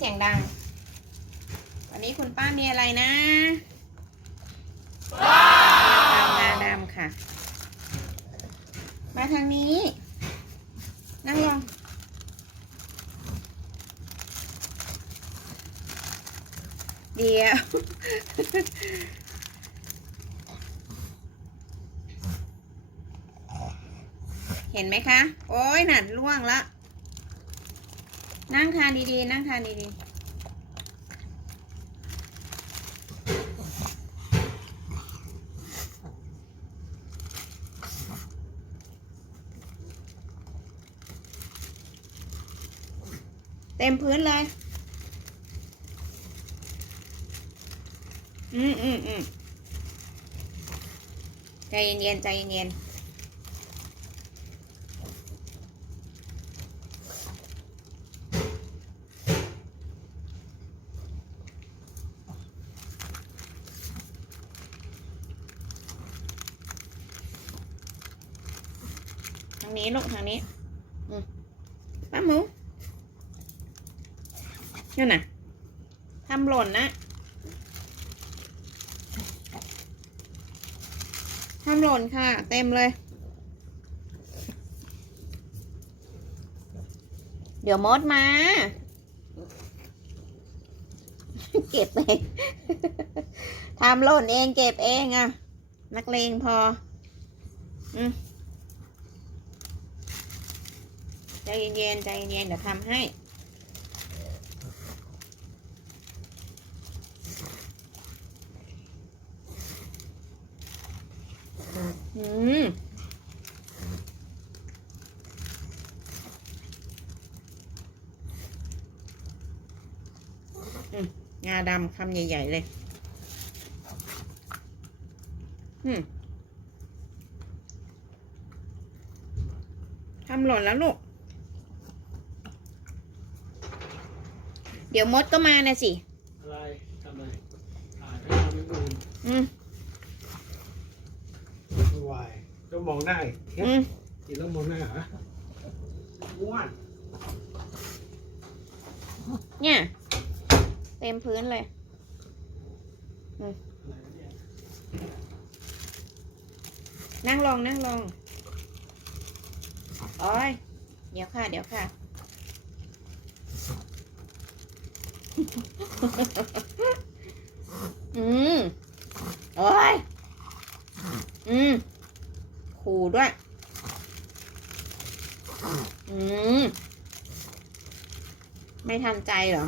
เสียงดัง วันนี้คุณป้ามีอะไรนะงาดำค่ะ มาทางนี้ นั่งลงเดียวเห็นไหมคะ โอ้ยหนัดล่วงละ นั่งทานดีๆ นั่งทานดีๆเต็มพื้นเลย อืมอืมอืมใจเย็นๆ ใจเย็นๆางนี้ลูกทางนี้ป้าหมูนั่นน่ะทำหล่นนะทำหล่นค่ะ เต็มเลย เดี๋ยวมดมา เก็บเองทำหล่นเองเก็บเองอะนักเลงพอ อืม ใจเย็นๆใจเย็นๆเดี๋ยวทำให้อืมอืมงาดำคำใหญ่ ๆ เลย อืมทำหล่นแล้วลูก เดี๋ยวมดก็มานะสิ อะไรทำอะไรถ่ายให้ทำอย่างอื่นอืมไม่ไหวต้องมองหน้าอีกอืมกินแล้วมองหน้าเหรออ้วนเนี่ย เต็มพื้นเลย อะไรวะเนี่ยนั่งลงนั่งลงโอ้ยเดี๋ยวค่ะ เดี๋ยวค่ะ อืมโอ้ย อืมขู่ด้วย อืม ไม่ทันใจเหรอ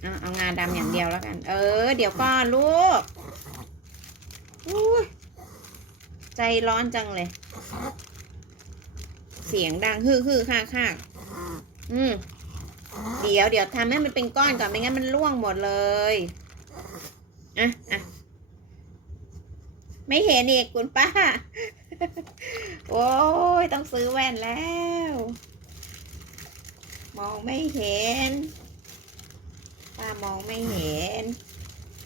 เอาเอางาดำอย่างเดียวแล้วกัน เออ เดี๋ยวก่อนลูกอุ้ยใจร้อนจังเลย เสียงดังฮือฮือค่าค่าอืม เดี๋ยวเดี๋ยวทำให้มันเป็นก้อนก่อนไม่งั้นมันร่วงหมดเลยอะอะไม่เห็นอีกคุณป้า โอ้ยต้องซื้อแว่นแล้ว มองไม่เห็น ป้ามองไม่เห็น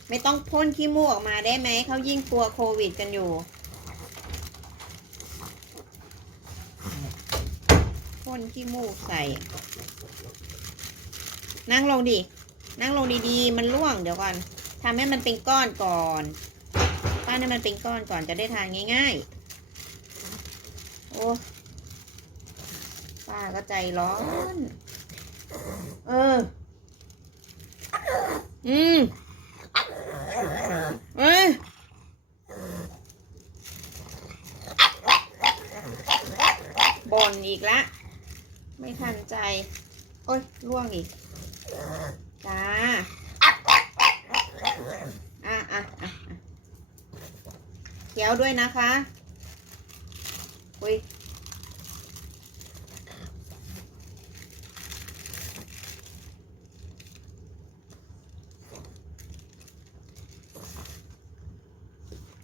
ไม่ต้องพ่นขี้มูกออกมาได้ไหม เขายิ่งกลัวโควิดกันอยู่พ่นขี้มูกใส่ นั่งลงดิ นั่งลงดีๆ มันร่วงเดี๋ยวก่อนทำให้มันเป็นก้อนก่อนป้าให้มันเป็นก้อนก่อนจะได้ทานง่ายๆ โอ้ ป้าก็ใจร้อน เออ อืมเอ้ยบ่นอีกละ ไม่ทันใจ โอ้ยล่วงอีก จ้าอะอะอะอะเคี้ยวด้วยนะคะอุ้ย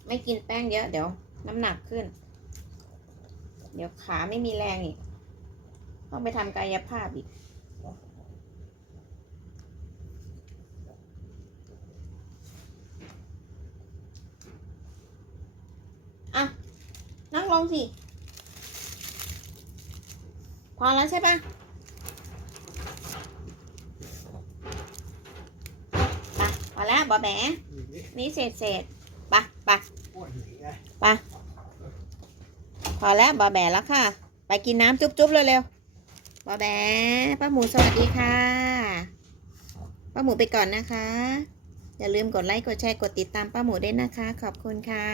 ไม่กินแป้งเยอะ เดี๋ยว น้ำหนักขึ้น เดี๋ยวขาไม่มีแรงอีก ต้องไปทำกายภาพอีก อะ นั่งลงสิ พอแล้วใช่ปะไปพอแล้วบอแบะนี่เศษเศษไปไปไปพอแล้วบอแบะแล้วค่ะ ไปกินน้ำจุ๊บๆเร็วๆบอแบะป้าหมูสวัสดีค่ะป้าหมูไปก่อนนะคะอย่าลืมกดไลค์ กดแชร์ กดติดตามป้าหมูด้วยนะคะ ขอบคุณค่ะ